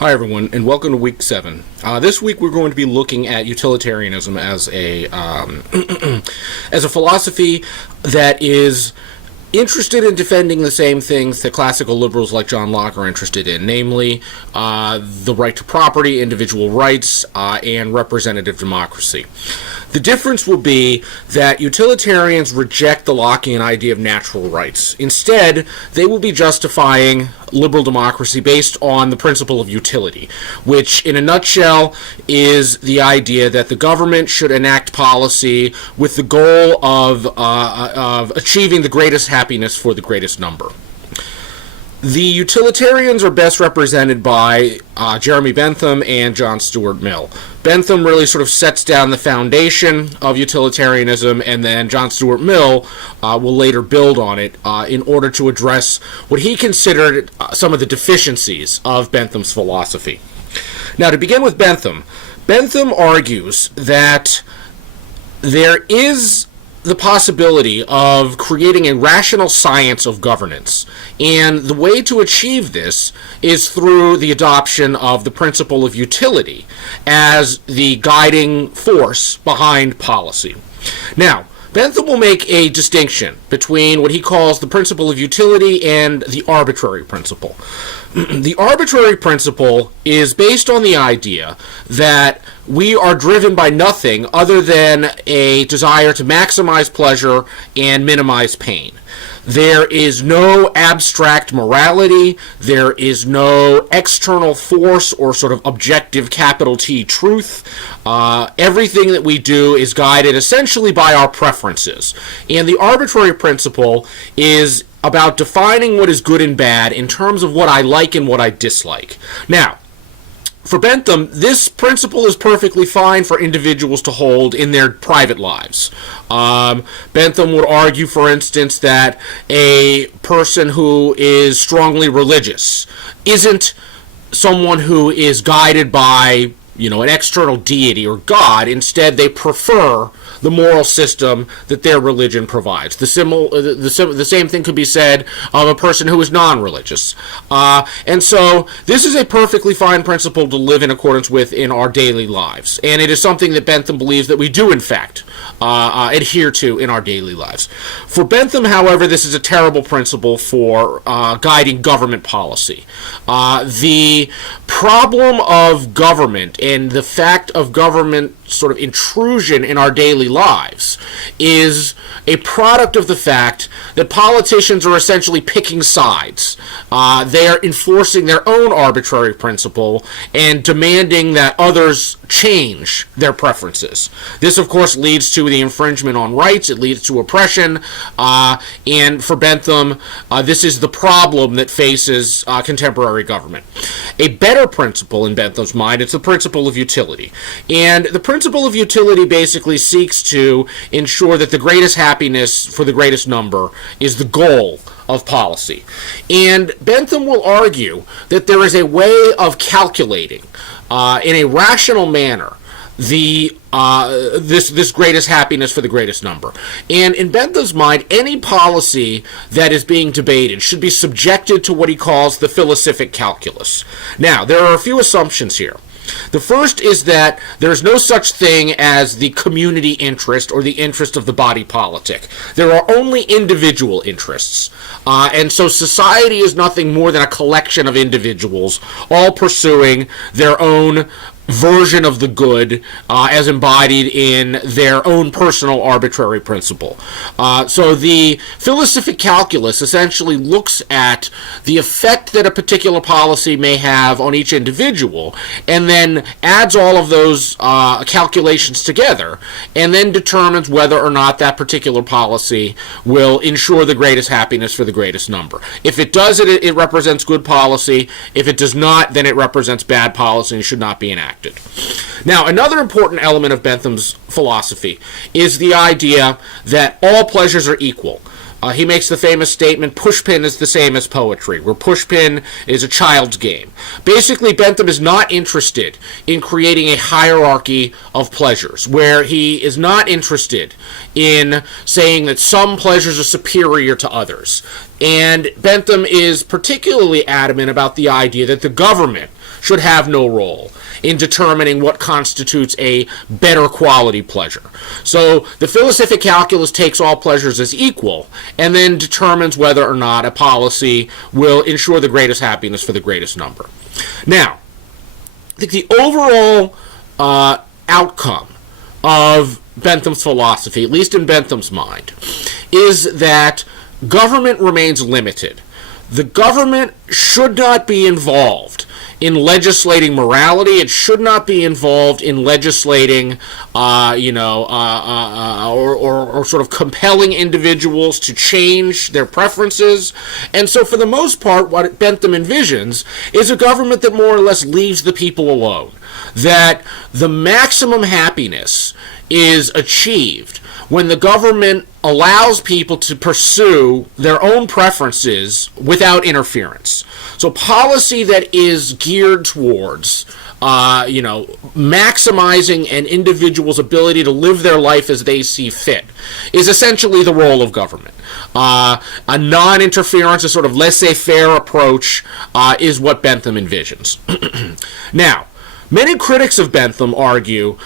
Hi everyone, and welcome to week 7. This week we're going to be looking at utilitarianism as a as a philosophy that is interested in defending the same things that classical liberals like John Locke are interested in, namely the right to property, individual rights, and representative democracy. The difference will be that utilitarians reject the Lockean idea of natural rights. Instead, they will be justifying liberal democracy based on the principle of utility, which in a nutshell is the idea that the government should enact policy with the goal of achieving the greatest happiness for the greatest number. The utilitarians are best represented by Jeremy Bentham and John Stuart Mill. Bentham really sort of sets down the foundation of utilitarianism, and then John Stuart Mill will later build on it in order to address what he considered some of the deficiencies of Bentham's philosophy. Now, to begin with Bentham, Bentham argues that there is the possibility of creating a rational science of governance. And the way to achieve this is through the adoption of the principle of utility as the guiding force behind policy. Now, Bentham will make a distinction between what he calls the principle of utility and the arbitrary principle. The arbitrary principle is based on the idea that we are driven by nothing other than a desire to maximize pleasure and minimize pain. There is no abstract morality, there is no external force or sort of objective capital T truth. Everything that we do is guided essentially by our preferences. And the arbitrary principle is about defining what is good and bad in terms of what I like and what I dislike. Now, for Bentham, this principle is perfectly fine for individuals to hold in their private lives. Bentham would argue, for instance, that a person who is strongly religious isn't someone who is guided by, an external deity or God. Instead, they prefer the moral system that their religion provides. The same thing could be said of a person who is non-religious. And so this is a perfectly fine principle to live in accordance with in our daily lives. And it is something that Bentham believes that we do, in fact, adhere to in our daily lives. For Bentham, however, this is a terrible principle for guiding government policy. The problem of government and the fact of government sort of intrusion in our daily lives is a product of the fact that politicians are essentially picking sides. They are enforcing their own arbitrary principle and demanding that others change their preferences. This, of course, leads to the infringement on rights. It leads to oppression. And for Bentham, this is the problem that faces contemporary government. A better principle in Bentham's mind is the principle of utility. And the principle of utility basically seeks to ensure that the greatest happiness for the greatest number is the goal of policy. And Bentham will argue that there is a way of calculating in a rational manner this greatest happiness for the greatest number. And in Bentham's mind, any policy that is being debated should be subjected to what he calls the philosophic calculus. Now, there are a few assumptions here. The first is that there is no such thing as the community interest or the interest of the body politic. There are only individual interests. And so society is nothing more than a collection of individuals all pursuing their own version of the good as embodied in their own personal arbitrary principle. So the philosophic calculus essentially looks at the effect that a particular policy may have on each individual and then adds all of those calculations together and then determines whether or not that particular policy will ensure the greatest happiness for the greatest number. If it does it represents good policy. If it does not, then it represents bad policy and should not be enacted. Now, another important element of Bentham's philosophy is the idea that all pleasures are equal. He makes the famous statement, pushpin is the same as poetry, where pushpin is a child's game. Basically, Bentham is not interested in creating a hierarchy of pleasures, where he is not interested in saying that some pleasures are superior to others. And Bentham is particularly adamant about the idea that the government should have no role in determining what constitutes a better quality pleasure. So the philosophic calculus takes all pleasures as equal and then determines whether or not a policy will ensure the greatest happiness for the greatest number. Now, I think the overall outcome of Bentham's philosophy, at least in Bentham's mind, is that government remains limited. The government should not be involved in legislating morality. It should not be involved in legislating, or sort of compelling individuals to change their preferences. And so, for the most part, what Bentham envisions is a government that more or less leaves the people alone. That the maximum happiness is achieved when the government allows people to pursue their own preferences without interference. So policy that is geared towards, maximizing an individual's ability to live their life as they see fit is essentially the role of government. A non-interference, a sort of laissez-faire approach is what Bentham envisions. Now, many critics of Bentham argue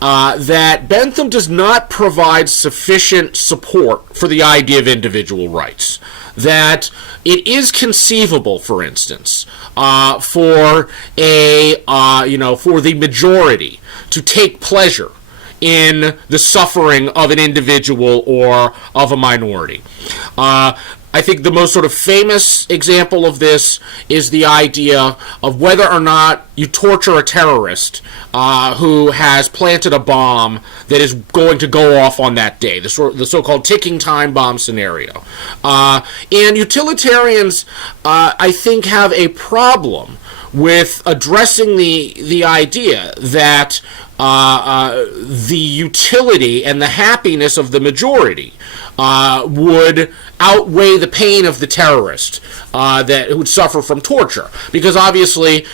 that Bentham does not provide sufficient support for the idea of individual rights. That it is conceivable, for instance, for the majority to take pleasure in the suffering of an individual or of a minority. I think the most sort of famous example of this is the idea of whether or not you torture a terrorist who has planted a bomb that is going to go off on that day, the so-called ticking time bomb scenario. And utilitarians, I think, have a problem with addressing the idea that the utility and the happiness of the majority would outweigh the pain of the terrorist that would suffer from torture, because obviously,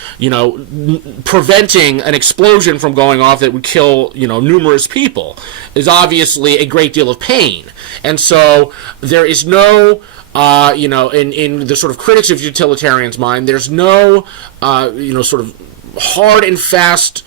preventing an explosion from going off that would kill, numerous people is obviously a great deal of pain, and so there is no. In the sort of critics of utilitarians' mind, there's no, sort of hard and fast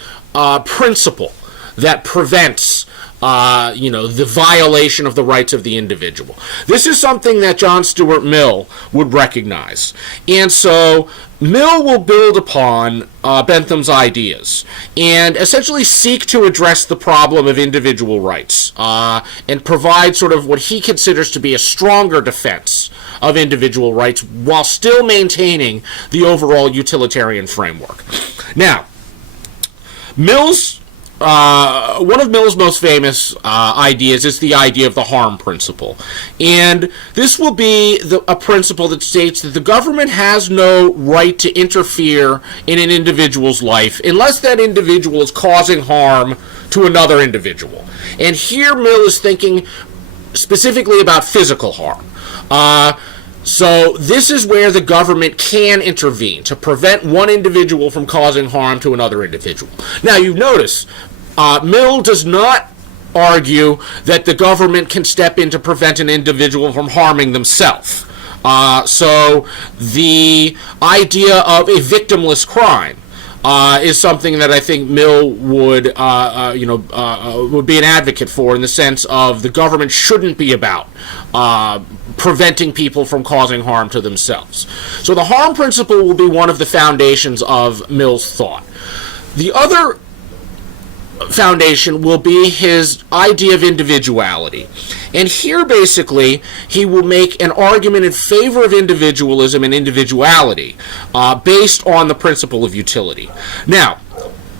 principle that prevents the violation of the rights of the individual. This is something that John Stuart Mill would recognize. And so Mill will build upon Bentham's ideas and essentially seek to address the problem of individual rights and provide sort of what he considers to be a stronger defense of individual rights while still maintaining the overall utilitarian framework. Now, one of Mill's most famous ideas is the idea of the harm principle. And this will be a principle that states that the government has no right to interfere in an individual's life unless that individual is causing harm to another individual. And here Mill is thinking specifically about physical harm. So this is where the government can intervene to prevent one individual from causing harm to another individual. Now, you notice Mill does not argue that the government can step in to prevent an individual from harming themselves. So the idea of a victimless crime is something that I think Mill would be an advocate for, in the sense of the government shouldn't be about preventing people from causing harm to themselves. So the harm principle will be one of the foundations of Mill's thought. The other foundation will be his idea of individuality. And here, basically, he will make an argument in favor of individualism and individuality based on the principle of utility. Now,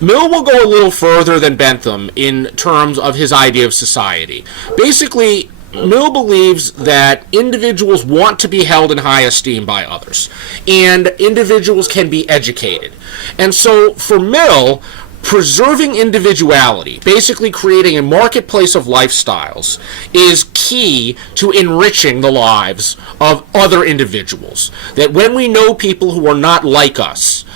Mill will go a little further than Bentham in terms of his idea of society. Basically, Mill believes that individuals want to be held in high esteem by others, and individuals can be educated. And so, for Mill, preserving individuality, basically creating a marketplace of lifestyles, is key to enriching the lives of other individuals. That when we know people who are not like us,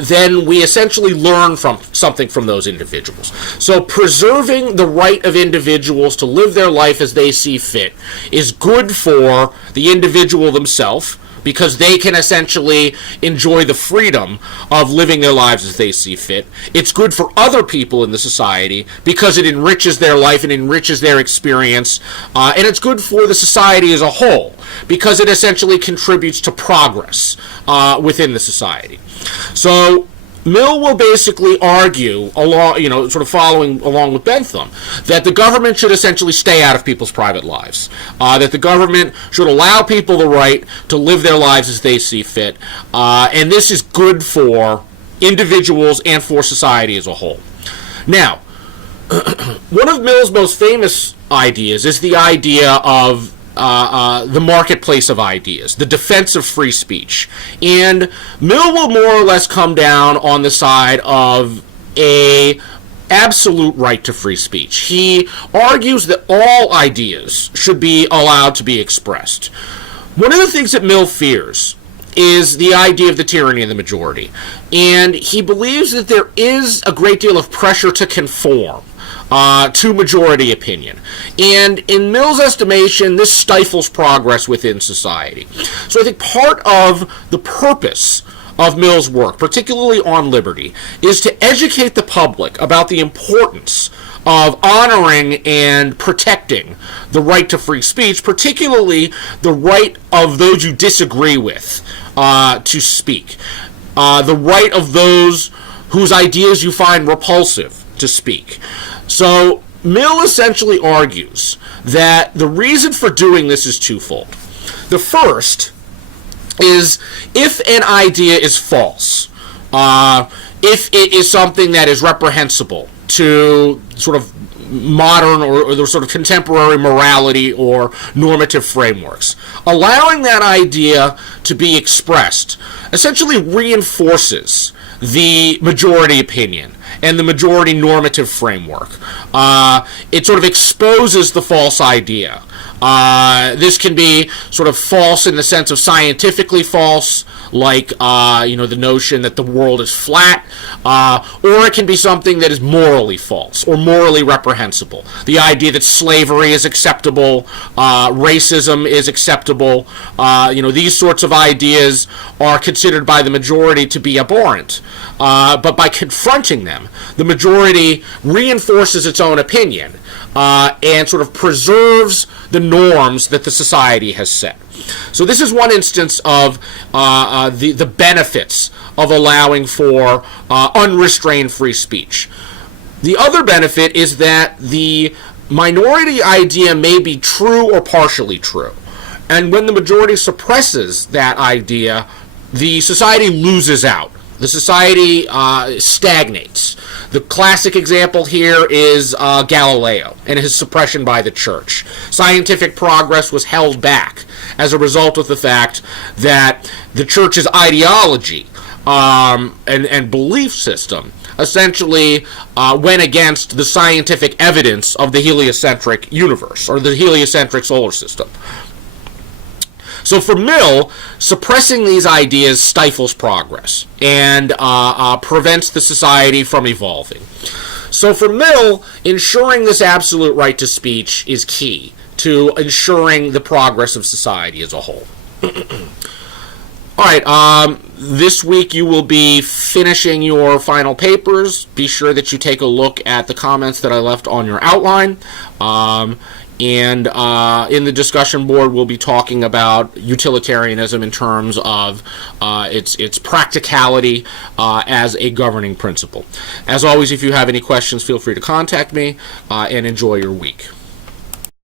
then we essentially learn from something from those individuals. So preserving the right of individuals to live their life as they see fit is good for the individual themselves, because they can essentially enjoy the freedom of living their lives as they see fit. It's good for other people in the society because it enriches their life and enriches their experience. And it's good for the society as a whole because it essentially contributes to progress within the society. So Mill will basically argue, along, sort of following along with Bentham, that the government should essentially stay out of people's private lives, that the government should allow people the right to live their lives as they see fit, and this is good for individuals and for society as a whole. Now, one of Mill's most famous ideas is the idea of the marketplace of ideas, the defense of free speech. And Mill will more or less come down on the side of a absolute right to free speech. He argues that all ideas should be allowed to be expressed. One of the things that Mill fears is the idea of the tyranny of the majority. And he believes that there is a great deal of pressure to conform to majority opinion. And in Mill's estimation, this stifles progress within society. So I think part of the purpose of Mill's work, particularly on liberty, is to educate the public about the importance of honoring and protecting the right to free speech, particularly the right of those you disagree with to speak, the right of those whose ideas you find repulsive to speak. So Mill essentially argues that the reason for doing this is twofold. The first is if an idea is false, if it is something that is reprehensible to sort of modern or the sort of contemporary morality or normative frameworks, allowing that idea to be expressed essentially reinforces the majority opinion and the majority normative framework. It sort of exposes the false idea. This can be sort of false in the sense of scientifically false, like the notion that the world is flat, or it can be something that is morally false or morally reprehensible. The idea that slavery is acceptable, racism is acceptable, these sorts of ideas are considered by the majority to be abhorrent. But by confronting them, the majority reinforces its own opinion and sort of preserves the norms that the society has set. So this is one instance of the benefits of allowing for unrestrained free speech. The other benefit is that the minority idea may be true or partially true. And when the majority suppresses that idea, the society loses out. The society stagnates. The classic example here is Galileo and his suppression by the church. Scientific progress was held back as a result of the fact that the church's ideology and belief system essentially went against the scientific evidence of the heliocentric universe, or the heliocentric solar system. So for Mill, suppressing these ideas stifles progress and prevents the society from evolving. So for Mill, ensuring this absolute right to speech is key to ensuring the progress of society as a whole. All right, this week you will be finishing your final papers. Be sure that you take a look at the comments that I left on your outline. And in the discussion board, we'll be talking about utilitarianism in terms of its practicality as a governing principle. As always, if you have any questions, feel free to contact me, and enjoy your week.